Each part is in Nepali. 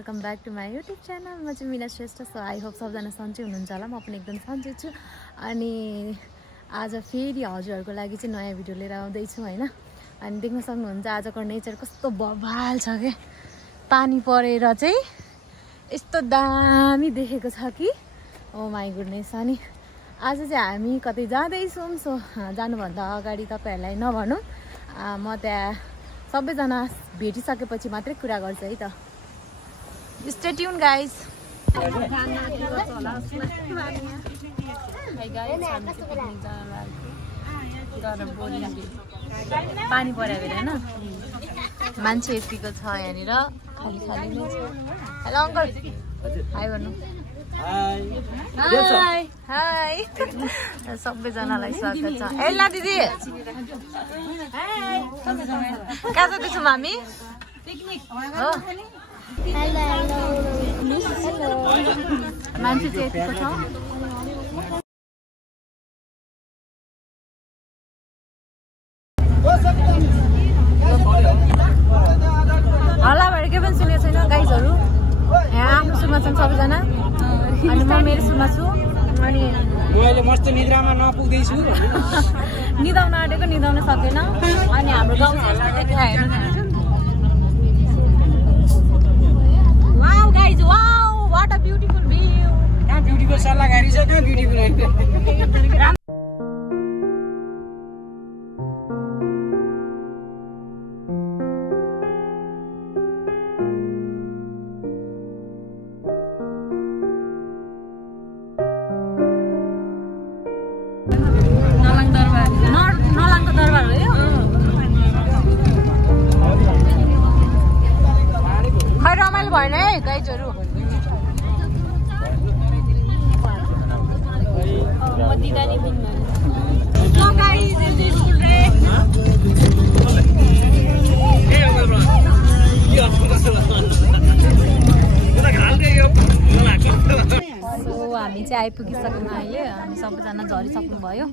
Welcome back to my YouTube channel. म चाहिँ Meena Shrestha. So I hope सबजना सन्चै हुनुहुन्छ होला। म पनि एकदम सन्चै छु। अनि आज फेरि हजुरहरूको लागि चाहिँ नयाँ भिडियो लिएर आउँदैछु हैन। अनि देख्न सक्नुहुन्छ आजको नेचर कस्तो बवाल छ के। पानी परेर चाहिँ यस्तो दामी देखेको छ कि ओ माई गुडनेस। अनि आज चाहिँ हामी कतै जाँदैछौँ। सो जानुभन्दा अगाडि तपाईहरुलाई नभनौँ, म त्यहाँ सबैजना भेटिसकेपछि मात्रै कुरा गर्छु है त। Stay tune guys. पानी पर्यो भने हैन, मान्छे यतिको छ यहाँनिर, खाली खाली नै छ। हेलो अंकल, हाई भन्नु। हाई हाई सबैजनालाई स्वागत छ। एल्ला दिदी कहाँ जाँदैछौँ हामी? पिकनिक हो। मान्छे चाहिँ यतिको छ। हल्ला भएर के पनि सुनेको छैन गाइजहरू। यहाँ आफ्नो सुरमा छन् सबैजना अनि म मेरो सुरमा छु। अनि मैले मस्त निद्रामा नपुग्दैछु। निदाउन आँटेको निदाउन सकेन। अनि हाम्रो गाउँ हेर्नु wow guys, wow what a beautiful view. कहाँ ब्युटीको सल्लाह गाडी छ, कहाँ ब्युटीफुल नलाङको दरबार हो यो। खै रमाइलो भएन है गाइजहरू। हामी चाहिँ आइपुगिसक्यौँ अहिले। हामी सबैजना झरिसक्नुभयो।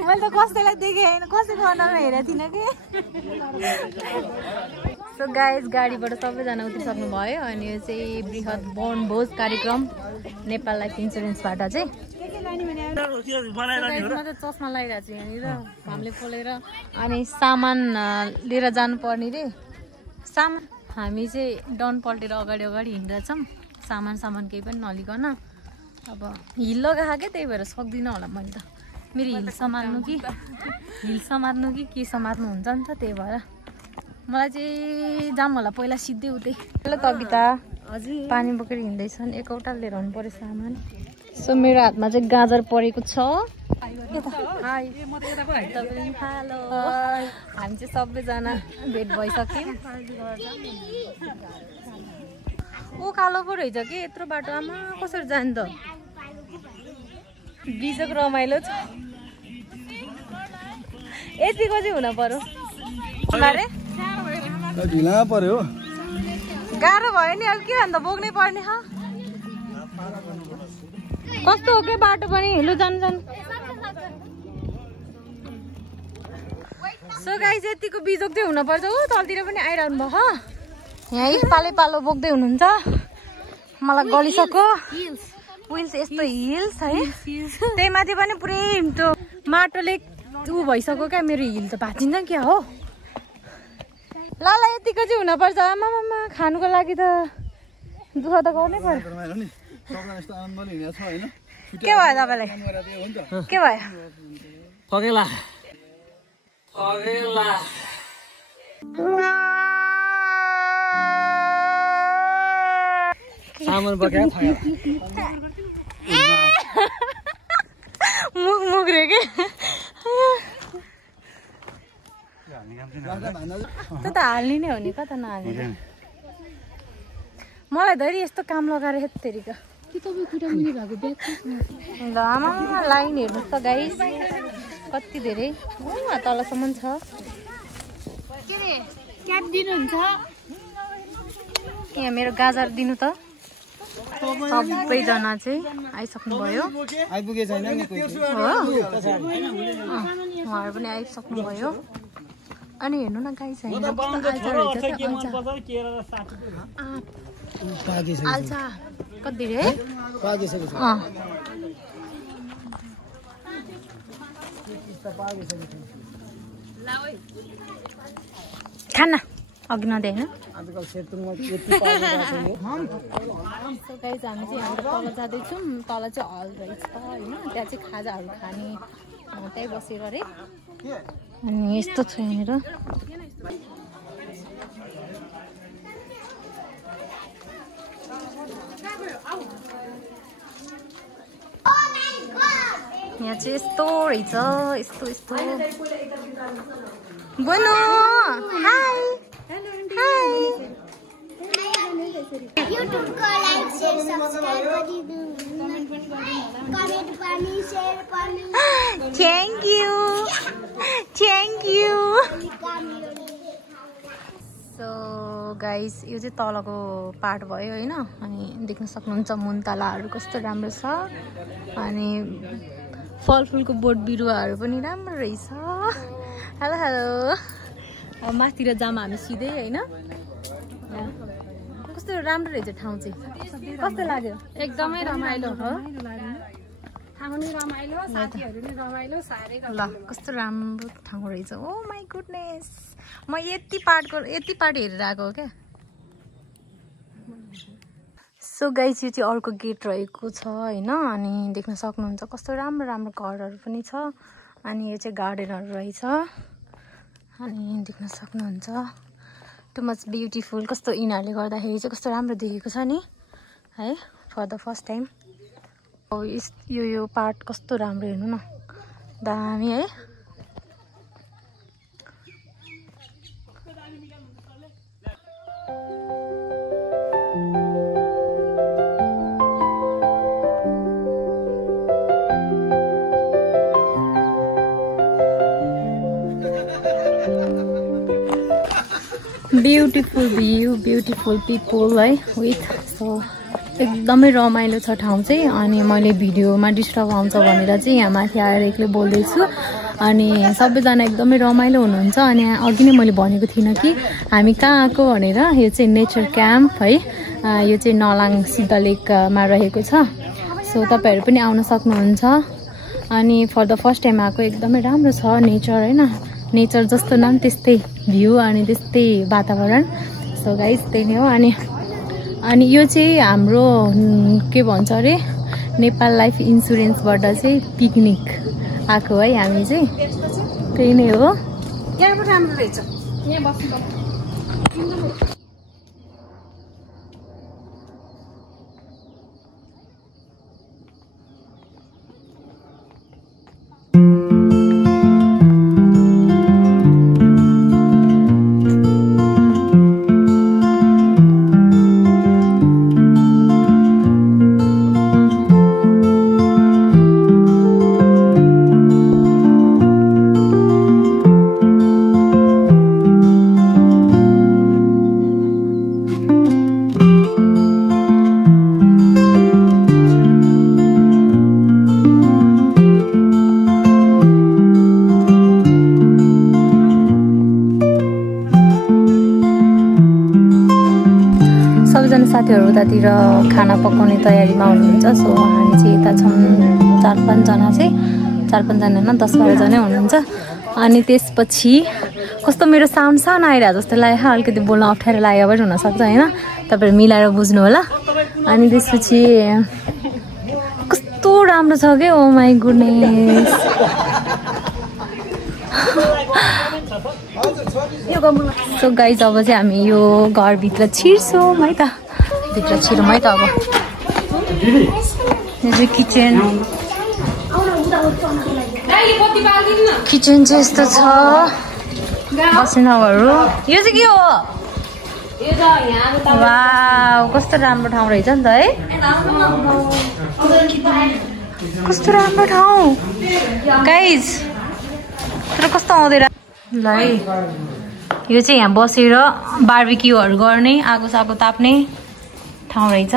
मैले त कसैलाई देखेँ होइन, कसैको अनुहारमा हेरेको थिइनँ कि। सो गाइज गाडीबाट सबैजना उत्रिसक्नु भयो। अनि यो चाहिँ बृहत वनभोज कार्यक्रम नेपाल लाइफ इन्सुरेन्सबाट चाहिँ। म त चस्मा लगाइरहेको छु यहाँनिर घामले पोलेर। अनि सामान लिएर जानुपर्ने रे। सामान हामी चाहिँ डन पल्टेर अगाडि अगाडि हिँड्दैछौँ। सामान केही पनि नलिकन। अब हिल लगाएको क्या, त्यही भएर सक्दिनँ होला मैले त। मेरो हिल समात्नु कि के समात्नु हुन्छ नि त, त्यही भएर मलाई चाहिँ जाम होला पहिला सिधै उतै। ल कविता हजुर पानी बोकेर हिँड्दैछन्। एकौटा लिएर आउनु पर्यो सामान। सो मेरो हातमा चाहिँ गाजर परेको छ। हेलो, हामी चाहिँ सबैजना भेट भइसक्यौँ। कालो पो रहेछ कि यत्रो बाटो। आमा कसरी जाने त? बिजोक रमाइलो छ। यतिको चाहिँ हुन पर्यो। ढिला पर्यो, गाह्रो भयो नि। अब के भन्दा बोक्नै पर्ने। कस्तो हो के बाटो पनि, हिलो जानु। सो गाइस यतिको बिजोक चाहिँ हुन पर्छ। हो तलतिर पनि आइरहनु भयो। यहाँ पालो बोक्दै हुनुहुन्छ। मलाई गलिसक्यो विल्स, यस्तो हिल्स है। त्यही माथि पनि पुरै त्यो माटोले उ भइसक्यो क्या। मेरो हिल त भाँचिन्छ क्या हो। ल यतिको चाहिँ हुन पर्छ। आमामा खानुको लागि त दुःख त गर्नै पर्यो। के भयो तपाईँलाई? के भयो? फगेला सामान बोकेर मुख रे के त हाल्ने नै हो नि, कता नहाल्ने। मलाई धरि यस्तो काम लगाएर हेत्तेरीका ल आमा लाइन हेर्नुहोस् त गाइस, कति धेरै तलसम्म छ। के रे क्याप दिनुहुन्छ? यहाँ मेरो गाजर दिनु त। सबैजना चाहिँ आइसक्नु भयो। आइपुगे छैन नि कोही। उहाँहरू पनि आइसक्नु भयो। अनि हेर्नु न गाई छ आल्चा कति रे खाना अघि नदे होइन गाइज हामी चाहिँ हाम्रो तल जाँदैछौँ तल चाहिँ हल रहेछ होइन त्यहाँ चाहिँ खाजाहरू खाने त्यहीँ बसेर अरे अनि यस्तो छ यहाँनिर यहाँ चाहिँ यस्तो रहेछ यस्तो यस्तो बोलो हाई हाई युट्युबको लाइक शेयर सब्स्क्राइब गरिदिनु कमेन्ट पनि शेयर पनि थ्यांक यू सो गाइस यो चाहिँ तलको पार्ट भयो हैन अनि देख्न सक्नुहुन्छ मुन्तालाहरू कस्तो राम्रो छ अनि फलफुलको बोट बिरुवाहरू पनि राम्रो रहेछ हेलो हेलो अब माथितिर जाम हामी सिधै हैन कस्तो राम्रो रहेछ ठाउँ चाहिँ कस्तो लाग्यो एकदमै रमाइलो हो ठाउँ नि रमाइलो साथीहरु नि रमाइलो सारै ल कस्तो राम्रो ठाउँ रहेछ ओ माय गुडनेस म यति पार्ट हेरेर आएको हो क्या सो गाइस यो चाहिँ अर्को गेट रहेको छ हैन अनि देख्न सक्नुहुन्छ कस्तो राम्रो राम्रो घरहरू पनि छ अनि यो चाहिँ गार्डनहरू रहेछ अनि देख्न सक्नुहुन्छ टु मच ब्युटिफुल कस्तो यिनीहरूले गर्दाखेरि चाहिँ कस्तो राम्रो देखेको छ नि है फर द फर्स्ट टाइम यो पार्ट कस्तो राम्रो हेर्नु न दामी है ब्युटिफुल भ्यू ब्युटिफुल पिपल है विथ सो एकदमै रमाइलो छ ठाउँ चाहिँ अनि मैले भिडियोमा डिस्टर्ब आउँछ भनेर चाहिँ यहाँ माथि आएर एक्लै बोल्दैछु अनि सबैजना एकदमै रमाइलो हुनुहुन्छ अनि अघि नै मैले भनेको थिइनँ कि हामी कहाँ आएको भनेर यो चाहिँ नेचर क्याम्प है यो चाहिँ नलाङ सिद्धलेकमा रहेको छ सो तपाईँहरू पनि आउन सक्नुहुन्छ अनि फर द फर्स्ट टाइम आएको एकदमै राम्रो छ नेचर होइन नेचर जस्तो नाम त्यस्तै भ्यू अनि त्यस्तै वातावरण सो गाइस त्यही नै हो अनि यो चाहिँ हाम्रो के भन्छ अरे नेपाल लाइफ इन्सुरेन्सबाट चाहिँ पिकनिक आएको है हामी चाहिँ त्यही नै हो यहाँ पनि राम्रो रहेछ यहाँ बस्नु साथीहरू उतातिर खाना पकाउने तयारीमा हुनुहुन्छ सो हामी चाहिँ यता छौँ 4-5 जना चाहिँ 4-5 जना होइन 10-12 जना हुनुहुन्छ अनि त्यसपछि कस्तो मेरो साउन्ड सानो आइरहेको जस्तो लाग्यो अलिकति बोल्न अप्ठ्यारो लाग्यो पनि हुनसक्छ होइन तपाईँहरू मिलाएर बुझ्नु होला अनि त्यसपछि कस्तो राम्रो छ क्या ओ माई गुडनेस सो गाइज अब चाहिँ हामी यो घरभित्र छिर्छौँ है त भित्र छिरौँ है त अब यो चाहिँ किचन चाहिँ यस्तो छ बस्ने ठाउँहरू यो चाहिँ के हो वाउ कस्तो राम्रो ठाउँ रहेछ नि त है कस्तो राम्रो ठाउँ गाइज तर कस्तो आउँदैन ल है यो चाहिँ यहाँ बसेर बार्बिक्युहरू गर्ने आगो सागो ताप्ने ठाउँ रहेछ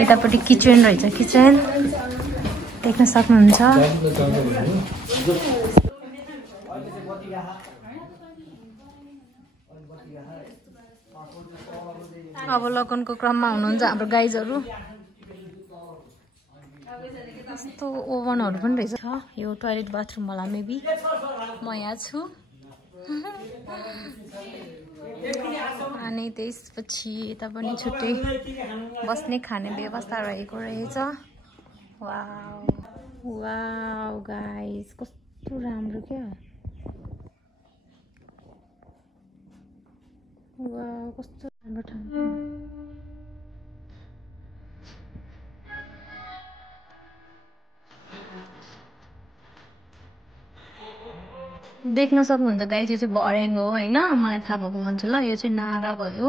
यतापट्टि किचन रहेछ किचन देख्न सक्नुहुन्छ अब लगनको क्रममा हुनुहुन्छ हाम्रो गाइजहरू। यस्तो ओभनहरू पनि रहेछ। यो टोयलेट बाथरुम होला मेबी, म यहाँ छु। अनि त्यसपछि यता पनि छुट्टै बस्ने खाने व्यवस्था रहेको रहेछ। वाउ वाउ गाइस, कस्तो राम्रो क्या। वाउ कस्तो राम्रो ठाउँ। देख्न सक्नुहुन्छ गाइस, यो चाहिँ भर्याङ हो होइन, मलाई थाहा भएको मान्छे ल। यो चाहिँ नारा भयो।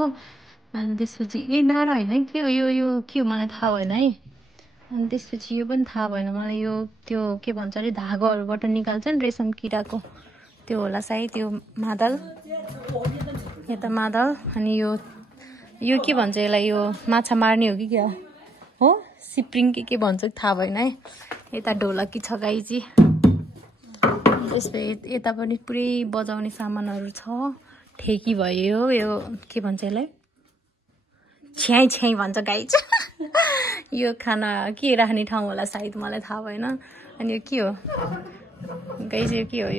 अनि त्यसपछि ए नारा होइन के हो यो के हो मलाई थाहा भएन है। अनि त्यसपछि यो पनि थाहा भएन मलाई, यो त्यो के भन्छ अरे धागोहरूबाट निकाल्छ नि रेशम किराको, त्यो होला सायद। यो मादल, यता मादल। अनि यो के भन्छ यसलाई, यो माछा मार्ने हो कि क्या हो, सिप्रिङ के भन्छ थाहा भएन है। यता ढोलकी छ गाइजी। त्यसपछि यता पनि पुरै बजाउने सामानहरू छ। ठेकी भयो, यो के भन्छ यसलाई, छ्याइ छ्याइ भन्छ गाइज। यो खाना के राख्ने ठाउँ होला सायद, मलाई थाहा भएन। अनि यो के हो गाइज, यो के हो,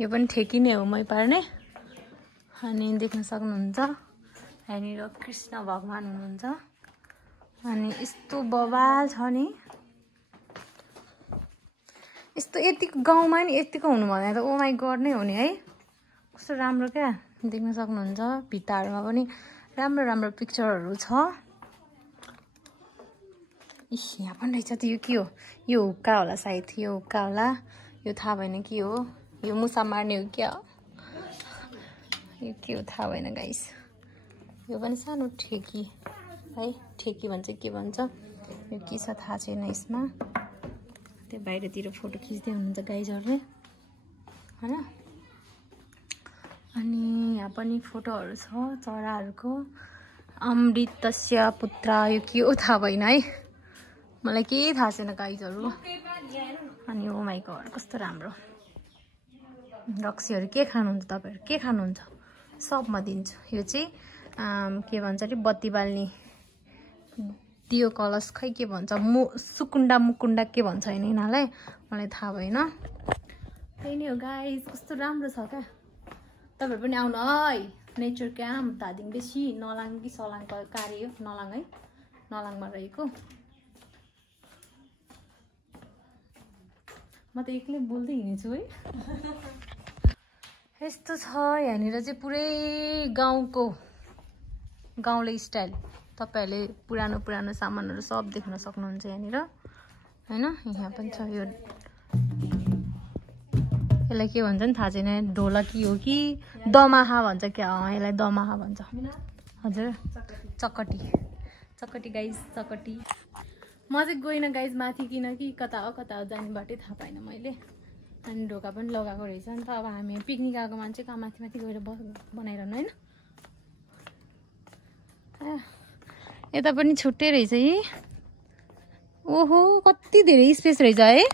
यो पनि ठेकी नै हो मै पार्ने। अनि देख्न सक्नुहुन्छ यहाँनिर कृष्ण भगवान् हुनुहुन्छ। अनि यस्तो बवाल छ नि, यस्तो यतिको गाउँमा नि यतिको हुनु भने त ओ माई गड नै हो नि है। कस्तो राम्रो क्या, देख्न सक्नुहुन्छ। भित्ताहरूमा पनि राम्रो राम्रो पिक्चरहरू छ। यहाँ पनि रहेछ त, यो के हो, यो हुक्का होला सायद, यो हुक्का होला। यो थाहा भएन के हो, यो मुसा मार्ने हो क्या, यो के हो थाहा भएन गाइस। यो पनि सानो ठेकी है, ठेकी भन्छ के भन्छ, यो के छ थाहा छैन यसमा। त्यो बाहिरतिर फोटो खिच्दै हुनुहुन्छ गाइजहरूले होइन। अनि यहाँ पनि फोटोहरू छ चराहरूको। अमृतस्य पुत्र, यो के हो थाहा भएन है, मलाई केही थाहा छैन गाइजहरू। अनि ओ माई गड कस्तो राम्रो। रक्सीहरू के खानुहुन्छ तपाईँहरू, के खानुहुन्छ सब म दिन्छु। यो चाहिँ के भन्छ अरे बत्ती बाल्ने दियो कलश, खै के भन्छ, सुकुण्डा मुकुण्डा के भन्छ होइन यिनीहरूलाई, मलाई थाहा भएन। त्यही नै हो गाइस, कस्तो राम्रो छ क्या। तपाईँहरू पनि आउनु है, नेचर क्याम्प धादिङ बेसी नलाङ कि सलाङको कार्य हो, नलाङ है, नलाङमा रहेको। म त एक्लै बोल्दै हिँडेछु है। यस्तो छ यहाँनिर चाहिँ पुरै गाउँले स्टाइल। तपाईँहरूले पुरानो पुरानो सामानहरू सब देख्न सक्नुहुन्छ यहाँनिर होइन। यहाँ पनि छ यो, यसलाई के भन्छ नि थाहा छैन, ढोलकी हो कि दमाहा भन्छ क्या, यसलाई दमाहा भन्छ हजुर। चकटी चकटी गाइस, चकटी। म चाहिँ गइनँ गाइस माथि, किनकि कता हो जाने बाटै थाहा पाइनँ मैले। अनि ढोका पनि लगाएको रहेछ नि त। अब हामी पिकनिक आएको मान्छे कहाँ माथि माथि गएर बनाइरहनु होइन। यता पनि छुट्टै रहेछ है। ओहो कति धेरै स्पेस रहेछ है।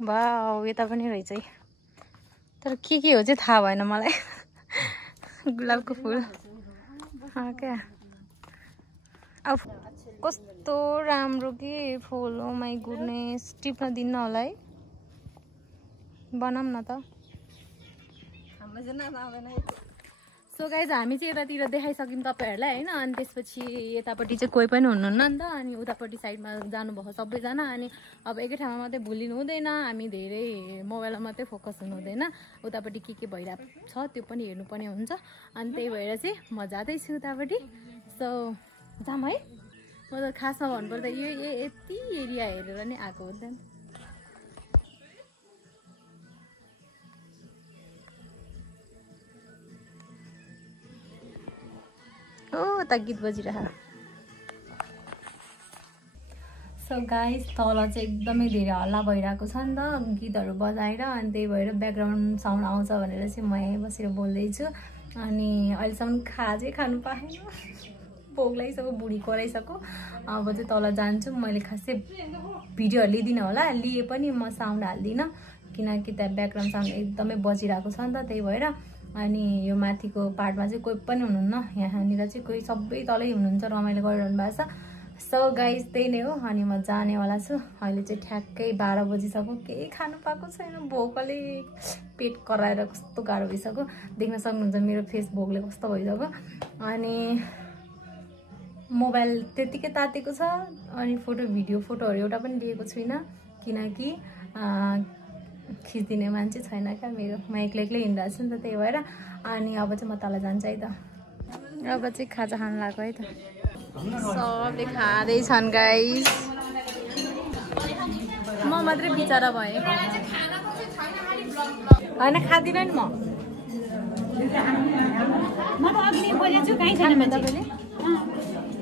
वाउ यता पनि रहेछ है, तर के हो चाहिँ थाहा भएन मलाई। गुलाबको फुल क्या, अब कस्तो राम्रो के फुल, ओ माई गुडनेस। टिप्न दिन्न होला है, बनाऊँ न त। सो गाइज हामी चाहिँ यतातिर देखाइसक्यौँ तपाईँहरूलाई होइन। अनि त्यसपछि यतापट्टि चाहिँ कोही पनि हुनुहुन्न नि त। अनि उतापट्टि साइडमा जानुभएको सबैजना। अनि अब एकै ठाउँमा मात्रै भुलिनु हुँदैन, हामी धेरै मोबाइलमा मात्रै फोकस हुनु हुँदैन, उतापट्टि के भइरहेको छ त्यो पनि हेर्नुपर्ने हुन्छ। अनि त्यही भएर चाहिँ म जाँदैछु उतापट्टि। सो जाऊँ है। म त खासमा भन्नुपर्दा यो यति एरिया हेरेर नै आएको हो नि त। ओ त गीत बजिरहेको। सो गाइस तल चाहिँ एकदमै धेरै हल्ला भइरहेको छ नि त, गीतहरू बजाएर। अनि त्यही भएर ब्याकग्राउन्ड साउन्ड आउँछ भनेर चाहिँ म यहीँ बसेर बोल्दैछु। अनि अहिलेसम्म खाजै खानु पाएन, भोक लागिसक्यो, बुढी कराइसक्यो। अब चाहिँ तल जान्छु। मैले खासै भिडियोहरू लिदिनँ होला, लिए पनि म साउन्ड हाल्दिनँ किनकि त्यहाँ ब्याकग्राउन्ड साउन्ड एकदमै बजिरहेको छ नि त। त्यही भएर अनि यो माथिको पार्टमा चाहिँ कोही पनि हुनुहुन्न, यहाँनिर चाहिँ कोही सबै तलै हुनुहुन्छ, रमाइलो गरिरहनु भएको छ। सो गाइज त्यही नै हो। अनि म जानेवाला छु। अहिले चाहिँ ठ्याक्कै 12 बजिसक्यो, केही खानु पाएको छैन, भोकले पेट कराएर कस्तो गाह्रो भइसक्यो। देख्न सक्नुहुन्छ मेरो फेस भोकले कस्तो भइसक्यो। अनि मोबाइल त्यतिकै तातेको छ। अनि फोटोहरू एउटा पनि लिएको छुइनँ, किनकि खिचिदिने मान्छे छैन क्या मेरो, म एक्लै हिँडिरहेको छु नि त, त्यही भएर। अनि अब चाहिँ म तल जान्छ है त। अब चाहिँ खाजा खानु लाग्यो है त। सबले खाँदैछन् गाइस, म मात्रै बिचरा भएँ। होइन खाँदिनँ नि म त अघि बोलेको छु, कहीँ छैन तपाईँले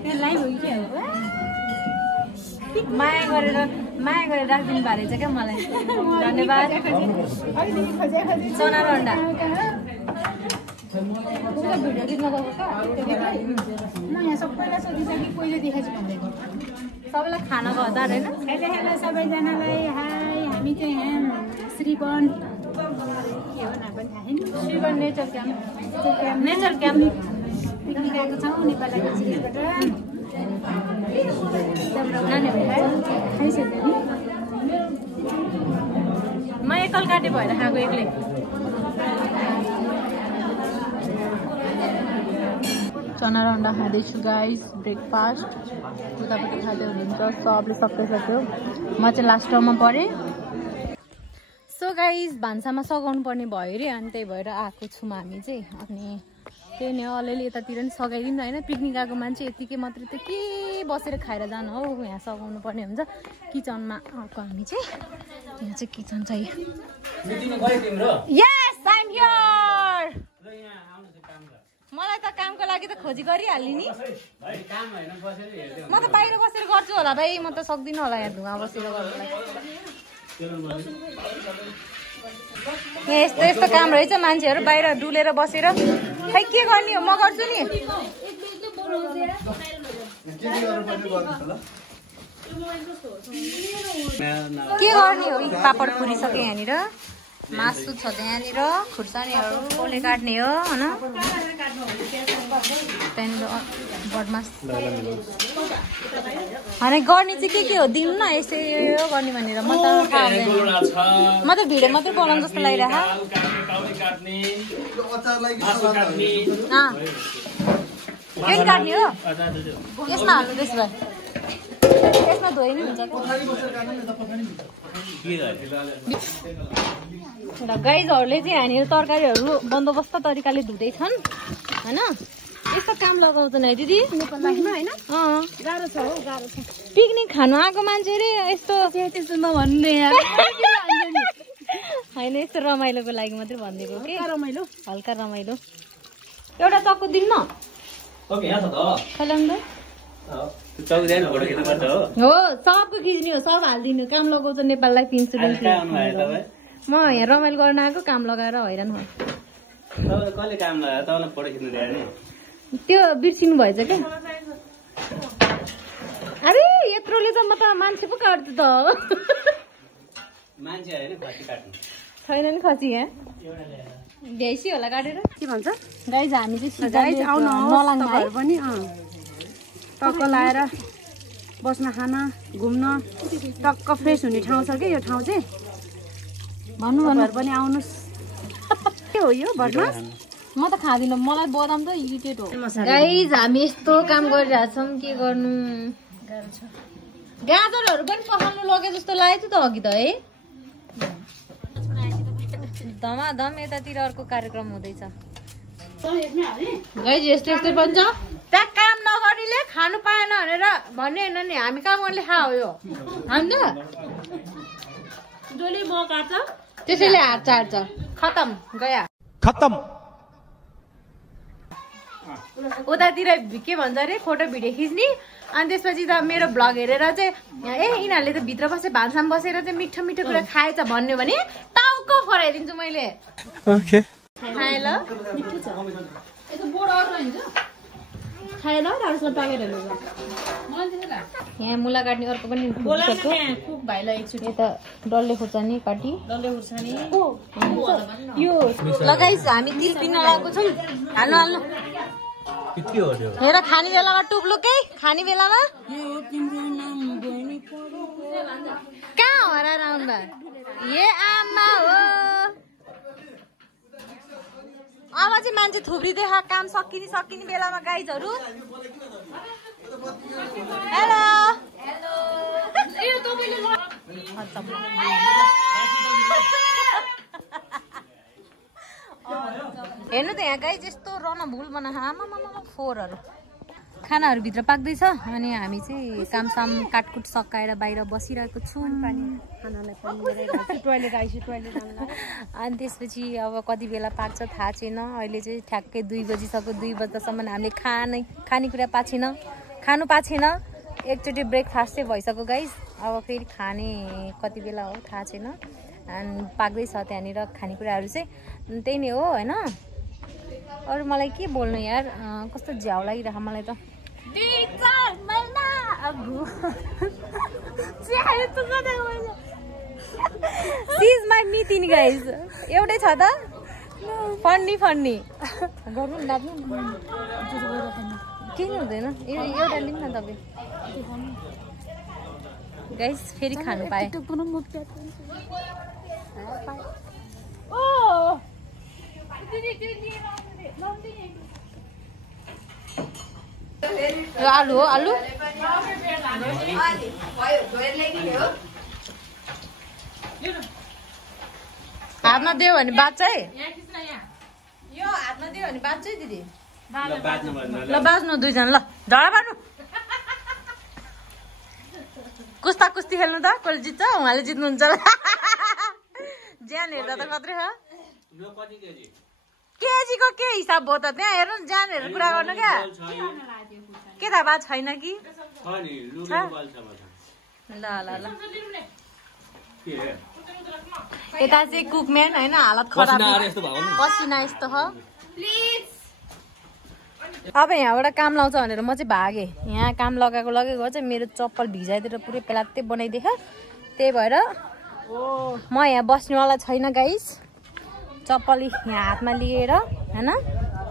लाइभ हो कि माया गरेर राखिदिनु भएको रहेछ क्या मलाई। धन्यवाद। चना र अन्डा भिडियो खिच्न गएको क्या, म यहाँ सबैलाई सोधिसकेँ, पहिलो देखाएको छु भन्दै सबैलाई खाना गर्दा होइन। हेलो सबैजनालाई हाई। हामी चाहिँ यहाँ श्रीवन के हो नाम पनि थाहा छैन, श्रीवन नेचर क्याम्प पिकनिक आएको छौँ नेपालको सिलेटबाट। म एकल काटे भएर खाएको एक्लै। चना र अन्डा खाँदैछु गाइस, ब्रेकफास्ट। उतापट्टि खाँदै हुनुहुन्छ, सबले सकिसक्यो, म चाहिँ लास्ट टाइममा परेँ। सो गाइस भान्सामा सघाउनु पर्ने भयो अरे, अनि त्यही भएर आएको छौँ हामी चाहिँ। अनि त्यही नै हो, अलिअलि यतातिर पनि सघाइदिनु होइन। पिकनिक आएको मान्छे यतिकै मात्रै त के बसेर खाएर जानु हो, यहाँ सघाउनु पर्ने हुन्छ। किचनमा आएको हामी चाहिँ, यहाँ चाहिँ किचन छ। Yes I am here. मलाई त कामको लागि त खोजी गरिहाल्ने नि, म त बाहिर बसेर गर्छु होला भाइ, म त सक्दिनँ होला यहाँ धुवा बसेर गर्नुलाई। यहाँ यस्तो यस्तो काम रहेछ, मान्छेहरू बाहिर डुलेर बसेर खै के गर्ने हो, म गर्छु नि। के गर्ने हो, पापड पुरिसक्यो यहाँनिर, मासु छ त्यहाँनिर, खुर्सानीहरू कसले काट्ने हो होइन, बदमास होइन। गर्ने चाहिँ के हो दिनु न, यसो यो गर्ने भनेर म त भिडियो मात्रै बनाउनु जस्तो लागिरहेको। के काट्ने हो, यसमा हाल्नु, त्यसो भए यसमा धोइ नै हुन्छ। गाइजहरूले चाहिँ यहाँनिर तरकारीहरू बन्दोबस्त तरिकाले धुँदैछन् होइन। यस्तो काम लगाउँदैन है दिदी नेपालमा होइन। गाह्रो छ हो, गाह्रो छ। पिकनिक खानु आएको मान्छे रे यस्तो त्यस्तो नभन्नु होइन, यस्तो रमाइलोको लागि मात्रै भनिदिएको कि, रमाइलो हल्का रमाइलो। एउटा टक्को दिन्न हो, सबको खिच्ने हो, सब हालिदिनु। काम लगाउँछ नेपाललाई पिन्छु। म यहाँ रमाइलो गर्न आएको, काम लगाएर हैरान भयो। त्यो बिर्सिनु भएछ क्या। अरे यत्रोले त म त मान्छे पो काट्छु त, छैन नि खसी यहाँ भ्याइसी होला काटेर। के भन्छ गाइज हामी चाहिँ गाइज आउनुहोस् पनि टक्क लाएर बस्न खान घुम्न टक्क फ्रेस हुने ठाउँ छ कि यो ठाउँ चाहिँ। भन्नु पनि आउनुहोस्। के हो यो बदमास? म त खाँदिनँ, मलाई बदाम त इरिटेट हो। गाइज हामी यस्तो काम गरिरहेछौँ, के गर्नु गाह्रो छ। गाजरहरू पनि पकाउनु लगे जस्तो लाग्यो त अघि त है। धमाधम यतातिर अर्को कार्यक्रम हुँदैछ गाइज। यस्तो यस्तो पनि छ, त्यहाँ काम नगर्नेले खानु पाएन भनेर भन्ने होइन नि, हामी काम गर्ने खाऊ यो होइन। जसले म काट्छ त्यसैले हात चाट्छ, खतम गया खत्म। उतातिर के भन्छ अरे फोटो भिडियो खिच्ने, अनि त्यसपछि त मेरो भ्लग हेरेर चाहिँ यिनीहरूले त भित्र बसेर भान्सामा बसेर चाहिँ मिठो मिठो कुरा खाएछ भन्यो भने टाउको फराइदिन्छु मैले। खाए ल खाएर त्यसमा प्याकेटहरु यहाँ मुला काट्ने अर्को पनि कुक भाइलाई एकचोटि यता डल्ले खुर्सानी काटी डल्ले खुर्सानी यो लगाइस हामी तिल पिन्न लागेको छौं हाल्नु हाल्नु के हो त्यो हेर खाने बेलामा टुप्लुकै खाने बेलामा कहाँ हो र राउन्डमा ए आमा हो अब चाहिँ मान्छे थुप्रिँदै काम सकिने बेलामा गाइजहरु हेलो हेर्नु त यहाँ गाइज यस्तो रनभुल बना आमा फोरहरु खानाहरु भित्र पाक्दैछ अनि हामी चाहिँ कामसाम काटकुट सकाएर बाहिर बसिरहेको छौं खानालाई पनि गराइरहेको छु टोयलेट अनि त्यसपछि अब कति बेला पाक्छ थाहा छैन अहिले चाहिँ ठ्याक्कै 2 बजिसक्यो 2 बजेसम्म हामीले खानेकुरा खानु पाछेन एकचोटि ब्रेकफास्ट चाहिँ भइसक्यो गाइस अब फेरि खाने कति बेला हो थाहा छैन अनि पाक्दैछ त्यहाँनिर खानेकुराहरू चाहिँ त्यही नै हो हैन अरु मलाई के बोल्नु यार कस्तो झ्याउ लागिरहेको मलाई त She's my meeting guys. एउटै छ त फन्नी गर्नु नाच्नु किन हुँदैन एउटा लिनु न तपाईँ गाइस फेरि खानु पाए आलु हो आलु हातमा दियो भने बाँच्छ है यो हातमा दियो भने बाँच्छ है दिदी ल बाँच्नु दुईजना ल झगडा पार्नु कुस्ती खेल्नु त कसले जित्छ उहाँले जित्नुहुन्छ ज्यान हेर्दा त कत्रै छ केजीको के हिसाब भयो त त्यहाँ हेर्नु ज्यान हेरेर कुरा गर्नु क्या के थाहा भएको छैन कि ल यता चाहिँ कुकम्यान हैन हालत खराब पसिना यस्तो हो अब यहाँबाट काम लाउँछ भनेर म चाहिँ भागे यहाँ काम लगाएको चाहिँ मेरो चप्पल भिजाइदिएर पुरै पेलात्तै बनाइदिए त्यही भएर म यहाँ बस्नेवाला छैन गाइस चप्पल यहाँ हातमा लिएर हैन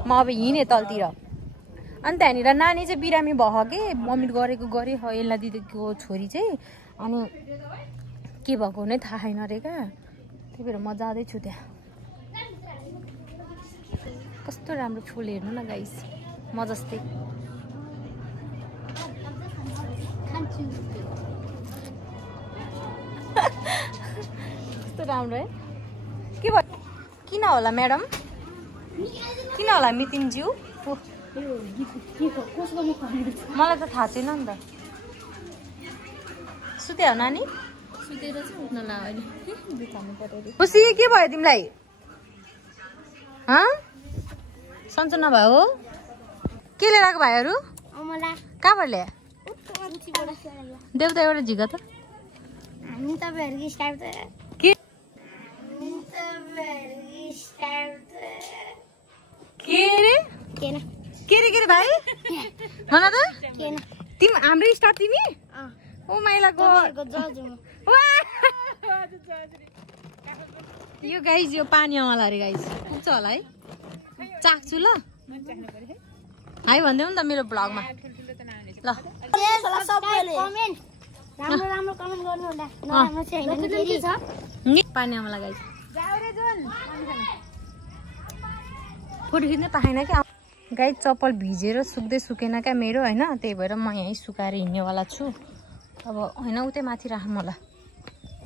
म अब हिँडे तलतिर अनि त्यहाँनिर नानी चाहिँ बिरामी भयो कि मम्मी गरेको गरे एल्ला दिदीको छोरी चाहिँ अनि के भएको नै थाहा छैन रे क्या त्यही भएर म जाँदैछु त्यहाँ कस्तो राम्रो फुल हेर्नु न गाइस म जस्तै कस्तो राम्रो है के भयो किन होला म्याडम किन होला मितिङज्यू मलाई त थाहा छैन नि त सुत्या हो नानी सुतेर चाहिँ उठ्न ला अहिले बिचार्नु पर्यो खुसी के भयो तिमीलाई सन्चो नभयो हो के लिएर आएको भाइहरू कहाँबाट ल्याए देउता एउटा झिका त हामी तपाईहरुको स्टाइल के के रे भाइ भन त तिमी हाम्रो स्टाफ तिमी ओ माइलाको यो गाइज यो पानी आउला रे गाइज पुग्छ होला है चाख्छु ल हाई भन्देऊ नि त मेरो ब्लगमा ल राम्रो कमेन्ट गर्नु होला नराम्रो चाहिँ हैन फेरि छ पानी आउला गाइज फोटो खिच्नै पाएन क्या गाइज चप्पल भिजेर सुक्दै सुकेन क्या मेरो हैन त्यही भएर म यहीँ सुकाएर हिँड्नेवाला छु अब हैन उतै माथि राख्नु होला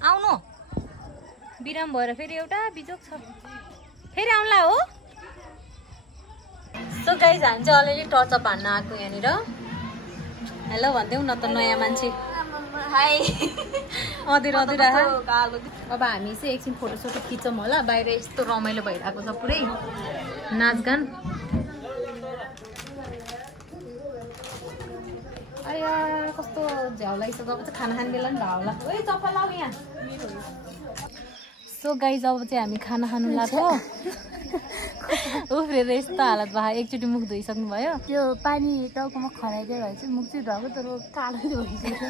आउनु बिराम भएर फेरि एउटा बिजोक छ फेरि आउला हो सो गाइज हामी चाहिँ अलिअलि टचअप हान्न आएको यहाँनिर हेलो भन्देऊ न त नयाँ मान्छे हाई अधुर अब हामी चाहिँ एकछिन फोटोसोटो खिच्छौँ होला बाहिर यस्तो रमाइलो भइरहेको छ पुरै नाचगान अरे कस्तो झ्याउ लागिसक्यो अब चाहिँ खाना खाने बेला पनि भए होला ओइ चप्पल लाऊ यहाँ सो गाइज अब चाहिँ हामी खाना खानु लाग्यो उफ्रेर यस्तो हालत भयो एकचोटि मुख धोइसक्नु भयो त्यो पानी टाउकोमा खराइदियो भए चाहिँ मुख चाहिँ धोएको तर कालो भइसक्यो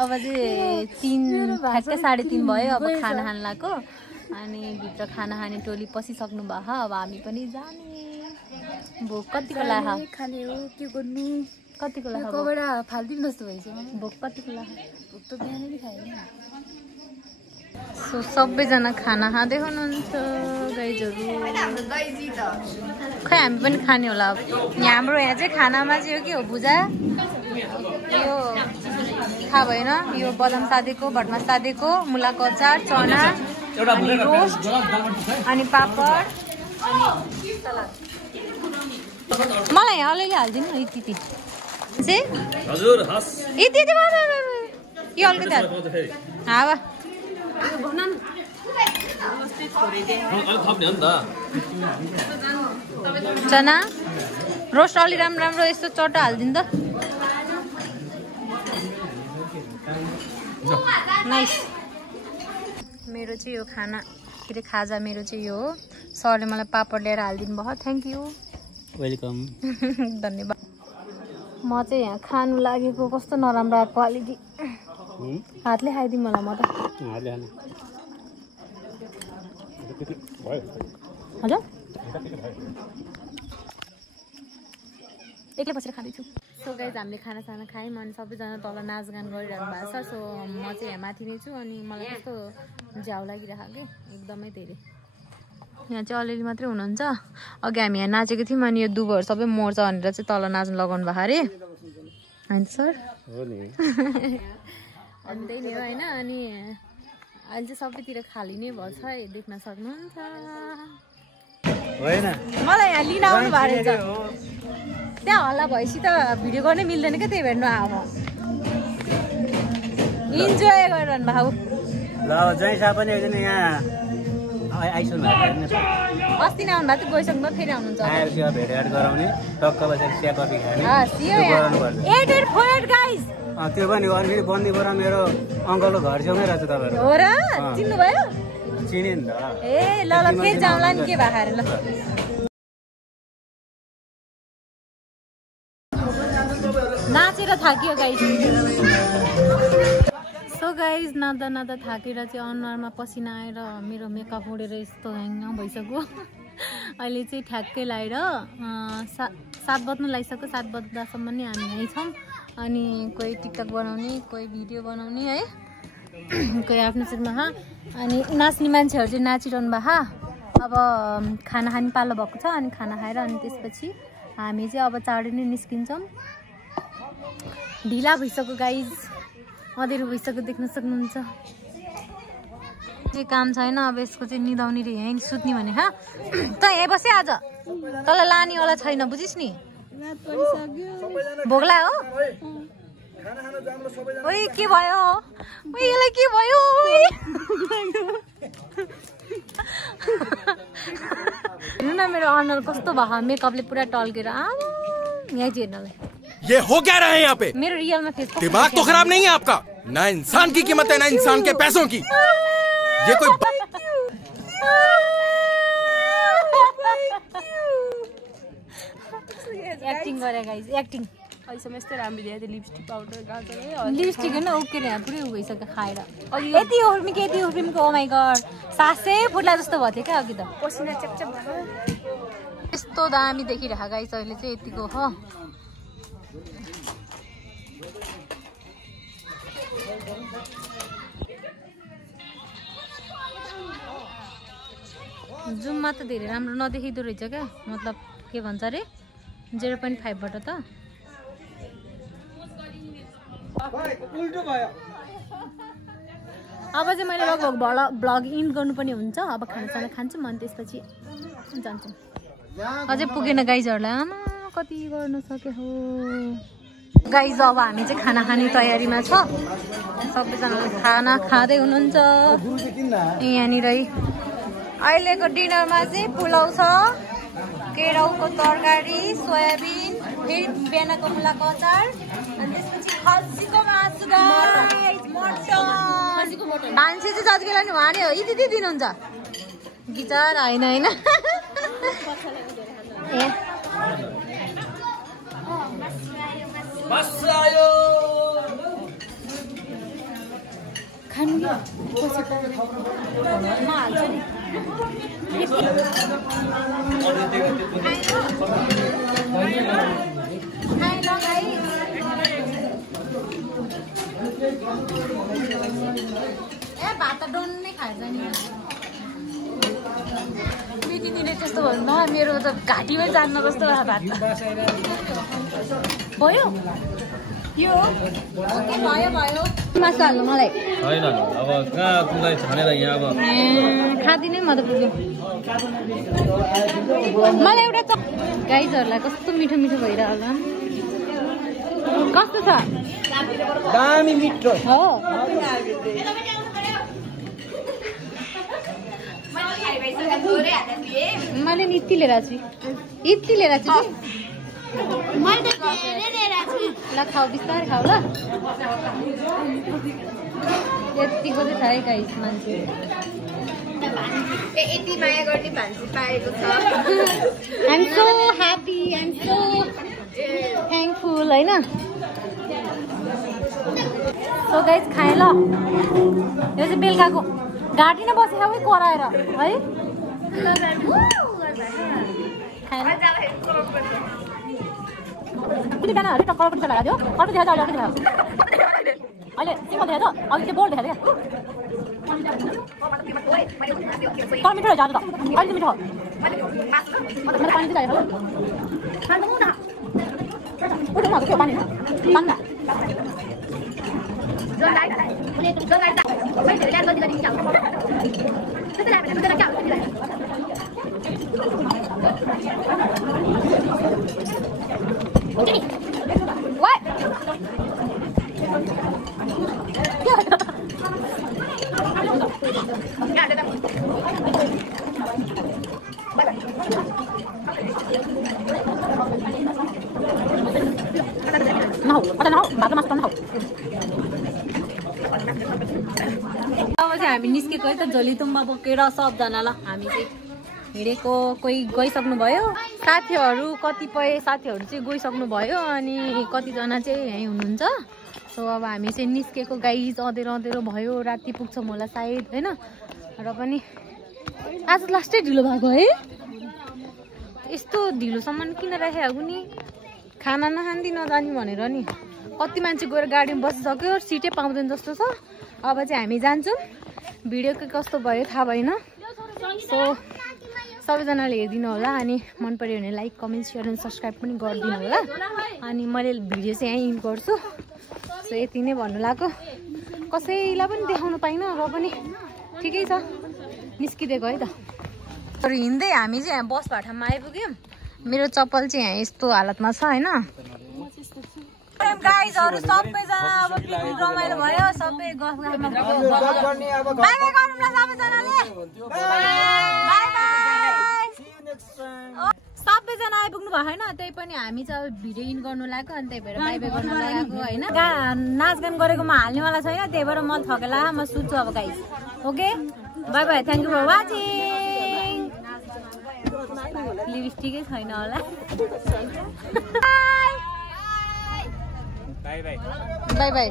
अब चाहिँ 3 ठ्याक्कै 3:30 भयो अब खाना खान लाग्यो अनि भित्र खाना खाने टोली पसिसक्नु भयो अब हामी पनि जाने भोक कतिको लाग्यो खाने हो के गर्नु कतिको लाग्यो कोबाट फाल्दिम जस्तो भइसक्यो भोक कतिको लाग्यो भोक त बिहानै खाएन सो सबैजना खाना खाँदै हुनुहुन्छ गाइजहरू खै हामी पनि खाने होला अब हाम्रो यहाँ चाहिँ खानामा चाहिँ यो के हो भुजा यो थाहा भएन यो बदाम सादेको भटमा सादेको मुलाको अचार चना अनि रोस्ट अनि पापड अनि सलाद मलाई यहाँ अलिअलि हालिदिनु न यति हजुर हस् यति यो अलिकति हावा थप्ने हो नि त चना रोस्ट अलि राम्रो यस्तो चट्टो हालिदिनु त नाइस मेरो चाहिँ यो खाना के अरे खाजा मेरो चाहिँ यो हो सरले मलाई पापड ल्याएर हालिदिनु भयो थ्याङ्क यू वेलकम धन्यवाद म चाहिँ यहाँ खानु लागेको कस्तो नराम्रो आएको अलिकति हातले खाइदिउँ मलाई म त हजुर एक्लै बसेर खाँदैछु सो गाइज हामीले खानासाना खायौँ अनि सबैजना तल नाचगान गरिरहनु भएको छ सो म चाहिँ यहाँ माथि नै छु अनि मलाई कस्तो झ्याउ लागिरहेको कि एकदमै धेरै यहाँ चाहिँ अलिअलि मात्रै हुनुहुन्छ अघि हामी यहाँ नाचेको थियौँ अनि यो दुबोहरू सबै मर्छ भनेर चाहिँ तल नाच्नु लगाउनु भएको अरे होइन सर अनि त्यही नै हो होइन अनि अहिले चाहिँ सबैतिर खाली नै भएको छ देख्न सक्नुहुन्छ मलाई यहाँ लिन आउनु भएको रहेछ त्यहाँ हल्ला भएपछि त भिडियो गर्नै मिल्दैन क्या त्यही भएर नआऊ इन्जोय गरिरहनु भएको अस्ति नै आउनु भएको थियो गइसक्नु भयो फेरि आउनुहुन्छ त्यो पनि अनि बन्दीपुर मेरो अङ्कलको घर छेउमै रहेछ तपाईँहरू हो र चिन्नु भयो चिने नि त ए ल फेरि जाउँला नि के भएको अरे ल नाचेर थाकियो गाइस सो गाइस नाच्दा थाकेर चाहिँ अनुहारमा पसिना आएर मेरो मेकअप उडेर यस्तो ह्याङ भइसक्यो अहिले चाहिँ ठ्याक्कै लगाएर 7 बज्नु लागिसक्यो 7 बज्दासम्म नै हामी यहीँ छौँ अनि कोही टिकटक बनाउने कोही भिडियो बनाउने है कोही आफ्नो सुरुमा अनि नाच्ने मान्छेहरू चाहिँ नाचिरहनु भएको अब खाना खाने पालो भएको छ अनि खाना खाएर अनि त्यसपछि हामी चाहिँ अब चाँडै नै निस्किन्छौँ ढिला भइसक्यो गाइज अँधेरो भइसक्यो देख्न सक्नुहुन्छ के काम छैन अब यसको चाहिँ निदाउने रे यहीँ सुत्ने भने त यहाँ बसे आज तँलाई लानेवाला छैन बुझिस् नि भोग्ला हो ओइ के भयो ओइ यसलाई के भयो हेर्नु न मेरो अनुहार कस्तो भयो मेकअपले पुरा टल्केर यहाँ चाहिँ हेर्नलाई ये हो क्या रहा है यहाँ पे मेरो रियलमा फेस दिमाग तो खराब नहीं है आपका ना इंसान की कीमत है ना इंसान के पैसों की ये कोई एक्टिङ गरे गाइस एक्टिङ अहिलेसम्म यस्तै राम्रो दिएको थियो लिपस्टिक पाउडर गाजर लिपस्टिक होइन उकेर यहाँ पुरै भइसक्यो खाएर यति उर्मिको ओ माइ गड सासै फुट्ला जस्तो भएको थियो क्या अघि त पसिना चेपचेप यस्तो दामी देखिरहेको गाइस अहिले चाहिँ यतिको हो जुममा त धेरै राम्रो नदेखिँदो रहेछ क्या मतलब के भन्छ अरे 0.5 बाट त अब चाहिँ मैले लगभग ब्लग इन गर्नुपर्ने हुन्छ अब खानासाना खान्छु म अनि त्यसपछि जान्छु अझै पुगेन गाइजहरूलाई आमा कति गर्न सके हो गाइज अब हामी चाहिँ खाना खाने तयारीमा छ सबैजनाले खाना खाँदै हुनुहुन्छ यहाँनिर अहिलेको डिनरमा चाहिँ पुलाउ छ केराउको तरकारी सोयाबिन फेरि बिहानको मुलाको अचार अनि त्यसपछि खसीको मासु मान्छे चाहिँ जतिखेर नि उहाँले हो यति दिनुहुन्छ गिचार होइन ए खानु पछि म हाल्छु नि ए भात त डन्नै खाएर जाने दिदीले त्यस्तो भन्नु मेरो त घाँटीमै जान्न जस्तो भात भयो यो ओके भयो मासु हाल्नु मलाई होइन अब कहाँ कुनलाई छानेर यहाँ अब खाँदिनै म त पुग्यो मलाई एउटा गाईहरूलाई कस्तो मिठो मिठो भइरहेको होला कस्तो छ दामी मिठो हो मैले नि यति लिएर छु ल खाऊ बिस्तारै खाऊ ल यतिको चाहिँ थाहै गाइस मान्छे यति माया गर्ने भान्सी पाएको छ I'm so happy I'm so thankful होइन सो गाइस खाएँ ल यो चाहिँ बेलुकाको घाँटी नै बसेको है कराएर है बिहानहरू टक्कर पनि लगाइदियो अर्को देखाएको अर्को देखाएको अहिले सिङ्गल देखाएको अघि त्यो बोल्ड देखाएको क्या तर मिठो रहेछ आज त अहिले मिठो मैले पानी चाहिँ चाहिएको उठ्नु पानी पानी What? No, बाटो मास्टर न अब चाहिँ हामी निस्केको है त जलितुम्बा बोकेर सबजना ल हामी चाहिँ हिँडेको कोही गइसक्नु भयो साथीहरू कतिपय साथीहरू चाहिँ गइसक्नु भयो अनि कतिजना चाहिँ यहीँ हुनुहुन्छ सो अब हामी चाहिँ निस्केको गाई अँधेरो अँधेरो भयो राति पुग्छौँ होला सायद होइन र पनि आज लास्टै ढिलो भएको है यस्तो ढिलोसम्म किन राखेको नि खाना नखान्दी नजाने भनेर नि कति मान्छे गएर गाडीमा बसिसक्यो सिटै पाउँदैन जस्तो छ अब चाहिँ हामी जान्छौँ भिडियो के कस्तो भयो थाहा भएन सो सबैजनाले हेरिदिनु होला अनि मन पर्यो भने लाइक कमेन्ट सेयर अनि सब्सक्राइब पनि गरिदिनु होला अनि मैले भिडियो चाहिँ यहीँ गर्छु सो यति नै भन्नु लाग्यो कसैलाई पनि देखाउनु पाइनँ र पनि ठिकै छ निस्किदिएको है त हिँड्दै हामी चाहिँ यहाँ बस भाटामा आइपुग्यौँ मेरो चप्पल चाहिँ यहाँ यस्तो हालतमा छ होइन गाइजहरु सबैजना अब पिकनिक रमाइलो भयो सबै गफ गफमा बाइ बाइ गर्नु ल सबैजनाले बाइ बाइ सबैजना आइपुग्नु भएको हैन त्यही पनि हामी चाहिँ भिडियो इन गर्नु लाग्यो अनि त्यही भएर बाइ बाइ गर्न लागेको हैन नाचगान गरेकोमा हाल्नेवाला छैन त्यही भएर म थकेला म सुत्छु अब guys okay bye bye thank you for watching लिपस्टिकै छैन होला बाइ बाइ बाइ बाइ